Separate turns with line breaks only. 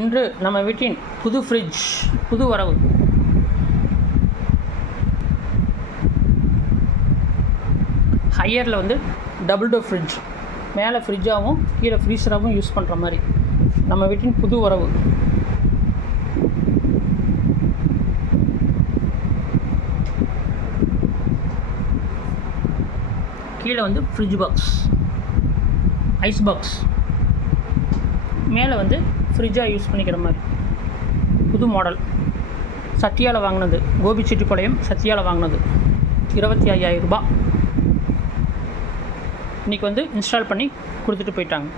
இன்று நம்ம வீட்டின் புது ஃப்ரிட்ஜ் புது வரவு ஹையரில் வந்து டபுள் டோர் ஃப்ரிட்ஜ் மேலே ஃப்ரிட்ஜாகவும் கீழே ஃப்ரீசராகவும் யூஸ் பண்ணுற மாதிரி. நம்ம வீட்டின் புது வரவு கீழே வந்து ஃப்ரிட்ஜ் பாக்ஸ் ஐஸ் பாக்ஸ் மேலே வந்து ஃப்ரிட்ஜாக யூஸ் பண்ணிக்கிற மாதிரி. புது மாடல் சத்யாவில் வாங்கினது. கோபிச்செட்டிப்பாளையம் சத்யாவில் வாங்கினது. இருபத்தி ஐயாயிரம் ரூபாய். இன்றைக்கி வந்து இன்ஸ்டால் பண்ணி கொடுத்துட்டு போயிட்டாங்க.